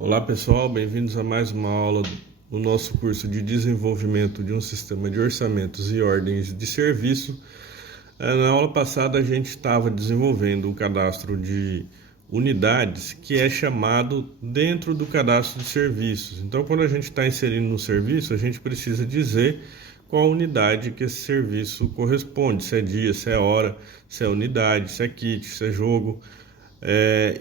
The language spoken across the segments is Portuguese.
Olá pessoal, bem-vindos a mais uma aula no nosso curso de desenvolvimento de um sistema de orçamentos e ordens de serviço. Na aula passada a gente estava desenvolvendo um cadastro de unidades que é chamado dentro do cadastro de serviços. Então, quando a gente está inserindo no serviço, a gente precisa dizer qual unidade que esse serviço corresponde, se é dia, se é hora, se é unidade, se é kit, se é jogo.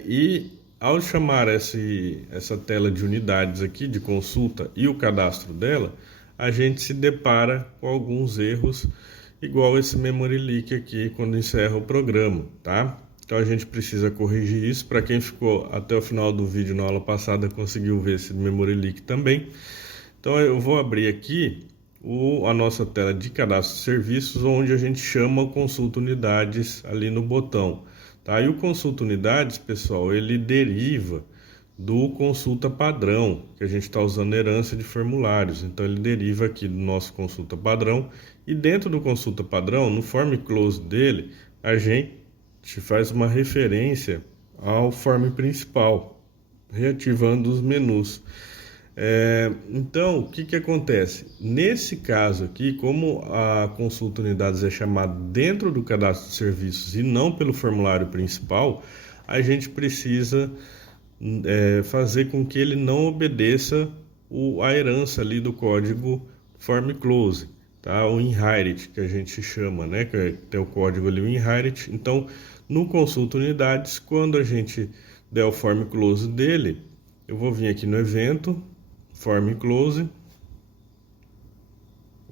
E ao chamar essa tela de unidades aqui de consulta e o cadastro dela, a gente se depara com alguns erros, igual esse memory leak aqui quando encerra o programa, tá? Então a gente precisa corrigir isso. Para quem ficou até o final do vídeo na aula passada, conseguiu ver esse memory leak também. Então eu vou abrir aqui a nossa tela de cadastro de serviços, onde a gente chama o consulta unidades ali no botão. Tá? E o consulta unidades, pessoal, ele deriva do consulta padrão, que a gente está usando herança de formulários. Então ele deriva aqui do nosso consulta padrão. E dentro do consulta padrão, no form close dele, a gente faz uma referência ao form principal, reativando os menus. Então, o que acontece? Nesse caso aqui, como a consulta unidades é chamada dentro do cadastro de serviços e não pelo formulário principal, a gente precisa fazer com que ele não obedeça a herança ali do código form close, tá? O inherit, que a gente chama, né? Que tem o código ali, o inherit. Então, no consulta unidades, quando a gente der o form close dele, eu vou vir aqui no evento, form close,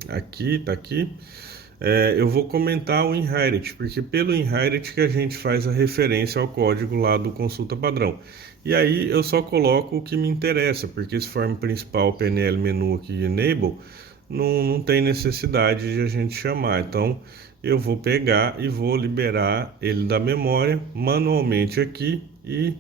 aqui, tá aqui. Eu vou comentar o inherit, porque pelo inherit que a gente faz a referência ao código lá do consulta padrão. E aí eu só coloco o que me interessa, porque esse form principal, PNL menu aqui, enable, não tem necessidade de a gente chamar. Então eu vou pegar e vou liberar ele da memória manualmente aqui, e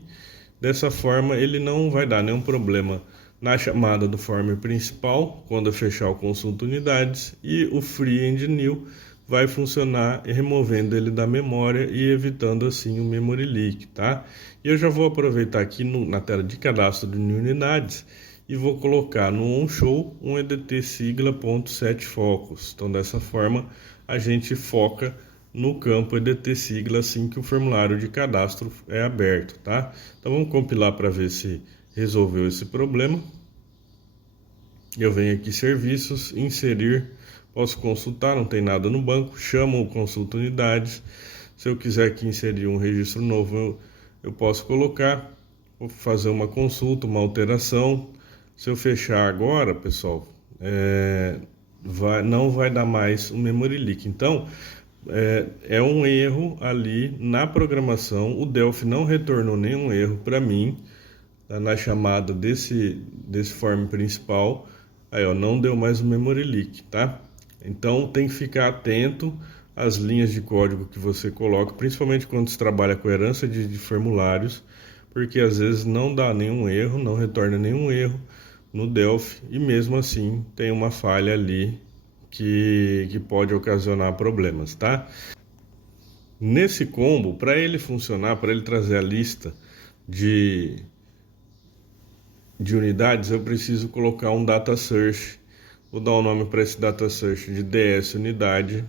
dessa forma ele não vai dar nenhum problema na chamada do form principal, quando eu fechar o consulta unidades, e o free and new vai funcionar removendo ele da memória e evitando assim o memory leak, tá? E eu já vou aproveitar aqui na tela de cadastro de unidades e vou colocar no onShow um edt sigla.setFocus. Então dessa forma a gente foca no campo edt sigla assim que o formulário de cadastro é aberto, tá? Então vamos compilar para ver se resolveu esse problema. Eu venho aqui serviços, inserir, posso consultar, não tem nada no banco, chamo o consulta unidades. Se eu quiser aqui inserir um registro novo, eu posso colocar, vou fazer uma consulta, uma alteração. Se eu fechar agora, pessoal, não vai dar mais o memory leak. Então, é um erro ali na programação. O Delphi não retornou nenhum erro para mim, tá, na chamada desse form principal. Aí, ó, não deu mais o memory leak, tá? Então tem que ficar atento às linhas de código que você coloca, principalmente quando você trabalha com herança de formulários, porque às vezes não dá nenhum erro, não retorna nenhum erro no Delphi, e mesmo assim tem uma falha ali que pode ocasionar problemas, tá? Nesse combo, para ele funcionar, para ele trazer a lista de unidades, eu preciso colocar um data search. Vou dar o nome para esse data search de ds unidade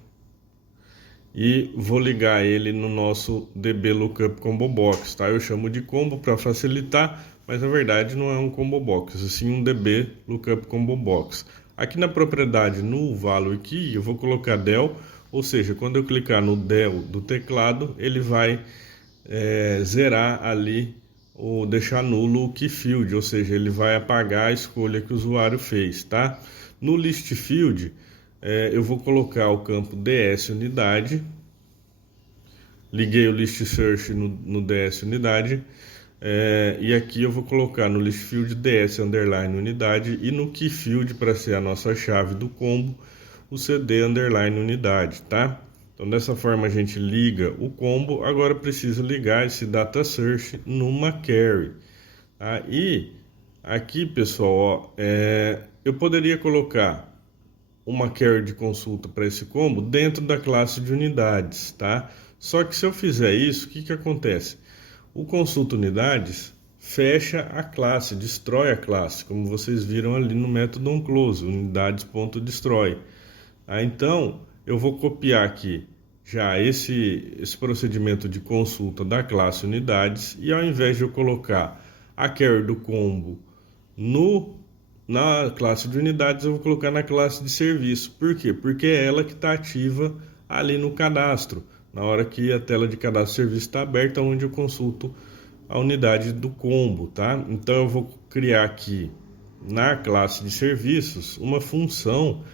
e vou ligar ele no nosso db lookup combo box, tá? Eu chamo de combo para facilitar, mas na verdade não é um combo box, assim um db lookup combo box. Aqui na propriedade, no value key, eu vou colocar del, ou seja, quando eu clicar no del do teclado, ele vai zerar ali ou deixar nulo o key field, ou seja, ele vai apagar a escolha que o usuário fez, tá? No list field, eu vou colocar o campo ds unidade, liguei o list search no ds unidade, e aqui eu vou colocar no list field ds underline unidade, e no key field, para ser a nossa chave do combo, o cd underline unidade, tá? Então dessa forma a gente liga o combo. Agora preciso ligar esse data search numa query, tá? E aqui, pessoal, ó, eu poderia colocar uma query de consulta para esse combo dentro da classe de unidades, tá? Só que se eu fizer isso, o que acontece? O consulta unidades fecha a classe, destrói a classe, como vocês viram ali no método onClose, unidades.destroy. Então, eu vou copiar aqui já esse procedimento de consulta da classe unidades, e ao invés de eu colocar a carry do combo na classe de unidades, eu vou colocar na classe de serviço. Por quê? Porque é ela que está ativa ali no cadastro, na hora que a tela de cadastro de serviço está aberta, onde eu consulto a unidade do combo, tá? Então eu vou criar aqui na classe de serviços uma função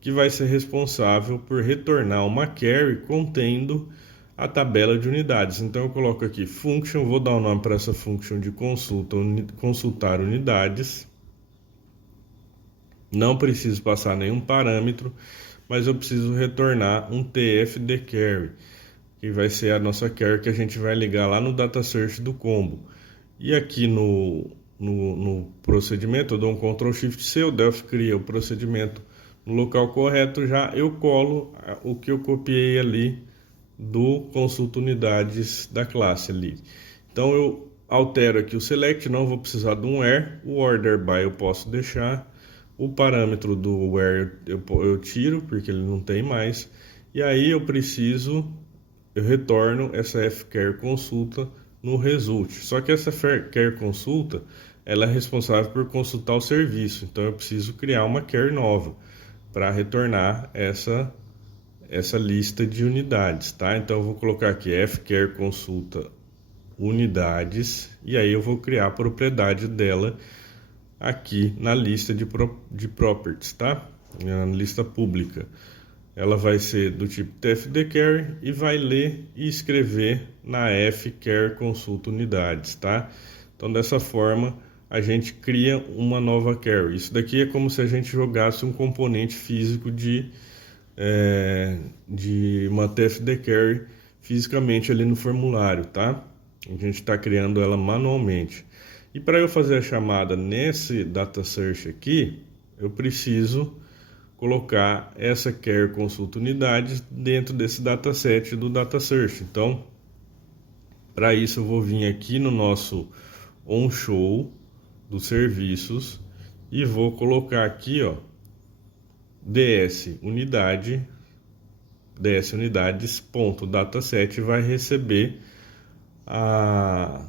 que vai ser responsável por retornar uma carry contendo a tabela de unidades. Então eu coloco aqui function, vou dar o nome para essa function de consultar unidades. Não preciso passar nenhum parâmetro, mas eu preciso retornar um tfdcarry, que vai ser a nossa carry que a gente vai ligar lá no data search do combo. E aqui no procedimento eu dou um Ctrl Shift C, o Delphi cria o procedimento no local correto, já eu colo o que eu copiei ali do consulta unidades da classe ali. Então eu altero aqui o select, não vou precisar de um where, o order by eu posso deixar, o parâmetro do where eu tiro, porque ele não tem mais, e aí eu retorno essa fchar consulta no result. Só que essa fchar consulta, ela é responsável por consultar o serviço, então eu preciso criar uma char nova para retornar essa lista de unidades, tá? Então eu vou colocar aqui fchar consulta unidades, e aí eu vou criar a propriedade dela aqui na lista de properties, tá? Na lista pública. Ela vai ser do tipo tfdcarry e vai ler e escrever na fchar consulta unidades, tá? Então dessa forma a gente cria uma nova carry. Isso daqui é como se a gente jogasse um componente físico de uma tfdcarry fisicamente ali no formulário, tá? A gente está criando ela manualmente. E para eu fazer a chamada nesse data search aqui, eu preciso colocar essa char consulta unidades dentro desse dataset do data search. Então, para isso eu vou vir aqui no nosso onShow dos serviços e vou colocar aqui, ó, ds unidades.dataset vai receber a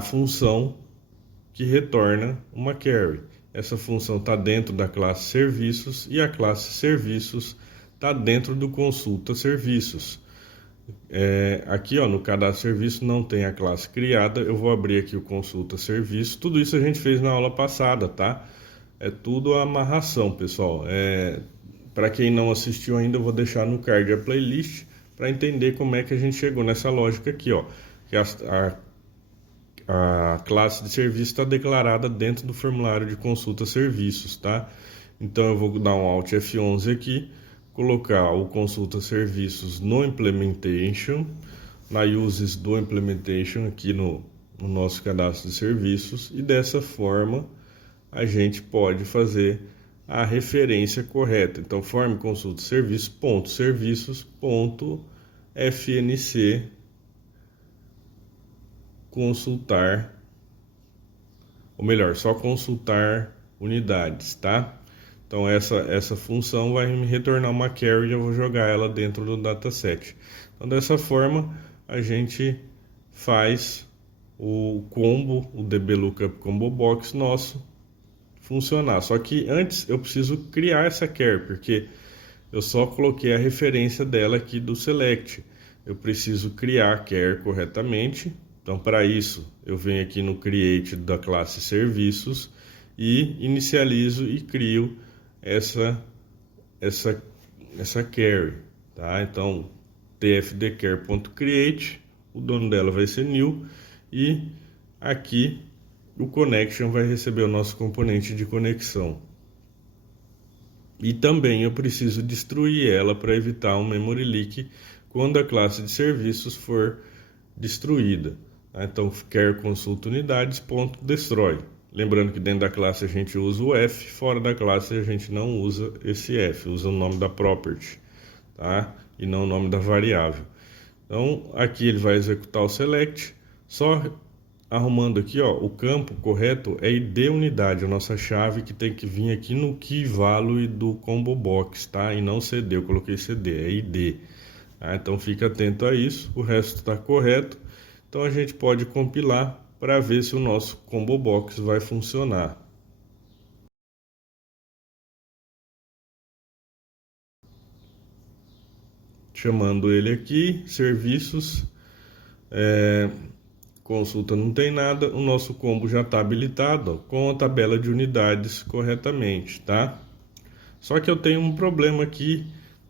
função que retorna uma carry. Essa função está dentro da classe serviços e a classe serviços está dentro do consulta serviços. Aqui, ó, no cadastro serviço não tem a classe criada. Eu vou abrir aqui o consulta serviço. Tudo isso a gente fez na aula passada, tá? É tudo a amarração, pessoal. Para quem não assistiu ainda, eu vou deixar no card a playlist para entender como é que a gente chegou nessa lógica aqui, ó. Que a classe de serviço está declarada dentro do formulário de consulta serviços, tá? Então eu vou dar um Alt F11 aqui, colocar o consulta serviços no implementation, na uses do implementation aqui no nosso cadastro de serviços, e dessa forma a gente pode fazer a referência correta. Então form consulta serviços.serviços.fnc consultar, ou melhor, só consultar unidades, tá? Então essa função vai me retornar uma carry e eu vou jogar ela dentro do dataset. Então dessa forma a gente faz o combo, o dblookup combo box nosso funcionar. Só que antes eu preciso criar essa carry, porque eu só coloquei a referência dela aqui do select. Eu preciso criar a carry corretamente. Então, para isso, eu venho aqui no create da classe serviços e inicializo e crio essa carry, tá? Então, tfdcarry.create, o dono dela vai ser new, e aqui o connection vai receber o nosso componente de conexão. E também eu preciso destruir ela para evitar um memory leak quando a classe de serviços for destruída. Então, char consulta unidades.destroy. Lembrando que dentro da classe a gente usa o F, fora da classe a gente não usa esse F, usa o nome da property, tá? E não o nome da variável. Então, aqui ele vai executar o select, só arrumando aqui, ó, o campo correto é ID unidade, a nossa chave que tem que vir aqui no key value do combo box, tá? E não CD, eu coloquei CD, é ID. Tá? Então fica atento a isso, o resto está correto. Então a gente pode compilar para ver se o nosso combo box vai funcionar. Chamando ele aqui, serviços, consulta não tem nada, o nosso combo já está habilitado, ó, com a tabela de unidades corretamente, tá? Só que eu tenho um problema aqui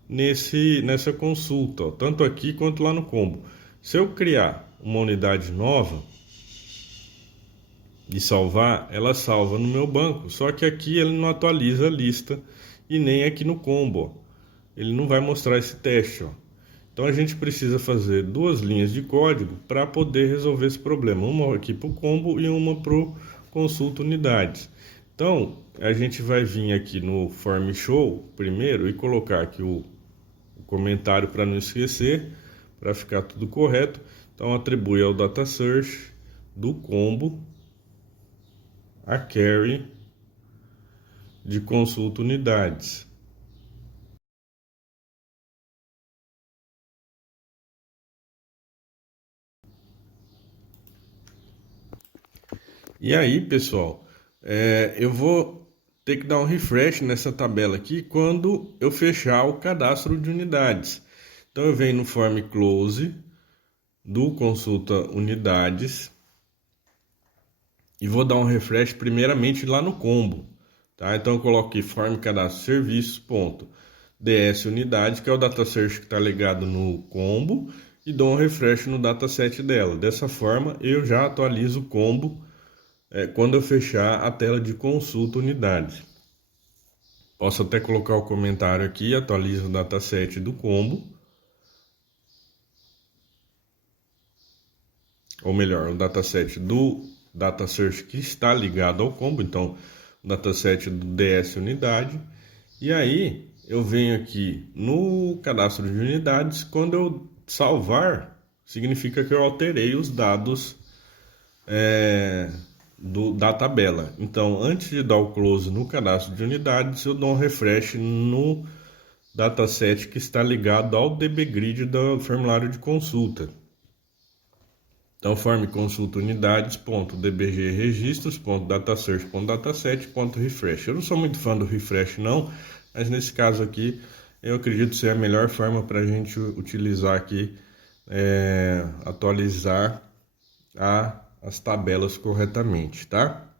nessa consulta, ó, tanto aqui quanto lá no combo. Se eu criar uma unidade nova e salvar, ela salva no meu banco, só que aqui ele não atualiza a lista e nem aqui no combo, ó. Ele não vai mostrar esse teste, ó. Então a gente precisa fazer duas linhas de código para poder resolver esse problema, uma aqui para o combo e uma para o consulta unidades. Então a gente vai vir aqui no form show primeiro e colocar aqui o comentário para não esquecer, para ficar tudo correto. Então atribui ao data search do combo a query de consulta unidades. E aí, pessoal, eu vou ter que dar um refresh nessa tabela aqui quando eu fechar o cadastro de unidades. Então eu venho no form close do consulta unidades e vou dar um refresh primeiramente lá no combo, tá? Então eu coloco aqui form cadastro serviços ponto ds unidade, que é o data search que está ligado no combo, e dou um refresh no dataset dela. Dessa forma eu já atualizo o combo quando eu fechar a tela de consulta unidade. Posso até colocar o comentário aqui, atualiza o dataset do combo. Ou melhor, o dataset do data search que está ligado ao combo, então o dataset do DS unidade. E aí eu venho aqui no cadastro de unidades, quando eu salvar, significa que eu alterei os dados da tabela. Então, antes de dar o close no cadastro de unidades, eu dou um refresh no dataset que está ligado ao dbgrid do formulário de consulta. Então, form consulta unidades.dbg registros.datasearch.dataset.refresh. Eu não sou muito fã do refresh não, mas nesse caso aqui eu acredito ser a melhor forma para a gente utilizar aqui, atualizar as tabelas corretamente, tá?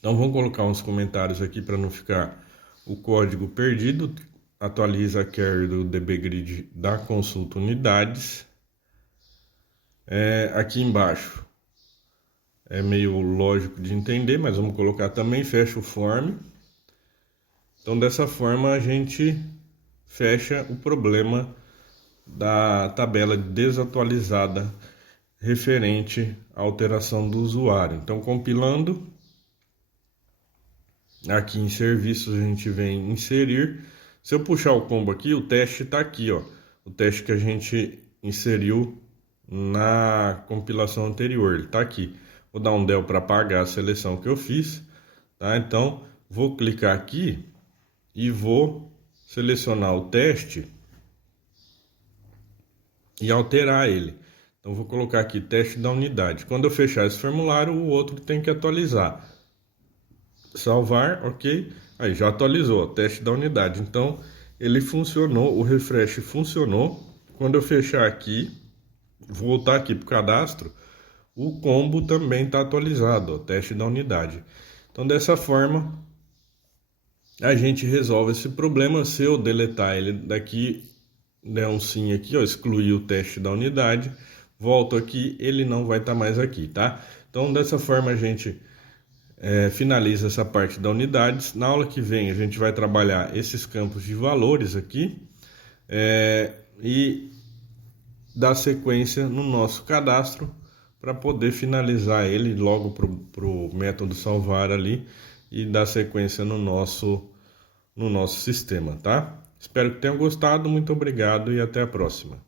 Então vamos colocar uns comentários aqui para não ficar o código perdido. Atualiza a query do dbgrid da consulta unidades. Aqui embaixo é meio lógico de entender, mas vamos colocar também, fecha o form. Então dessa forma a gente fecha o problema da tabela desatualizada referente à alteração do usuário. Então compilando, aqui em serviços a gente vem inserir. Se eu puxar o combo aqui, o teste está aqui, ó, o teste que a gente inseriu na compilação anterior, ele está aqui. Vou dar um del para apagar a seleção que eu fiz, tá? Então vou clicar aqui e vou selecionar o teste e alterar ele. Então vou colocar aqui teste da unidade. Quando eu fechar esse formulário, o outro tem que atualizar. Salvar, ok? Aí já atualizou, ó, teste da unidade. Então ele funcionou, o refresh funcionou. Quando eu fechar aqui, voltar aqui para o cadastro, o combo também está atualizado, ó, teste da unidade. Então dessa forma a gente resolve esse problema. Se eu deletar ele daqui, der um sim aqui, ó, excluir o teste da unidade, volto aqui, ele não vai estar mais aqui, tá? Então dessa forma a gente finaliza essa parte da unidades. Na aula que vem a gente vai trabalhar esses campos de valores aqui e dar sequência no nosso cadastro para poder finalizar ele logo para o método salvar ali e dar sequência no nosso sistema, tá? Espero que tenham gostado, muito obrigado e até a próxima.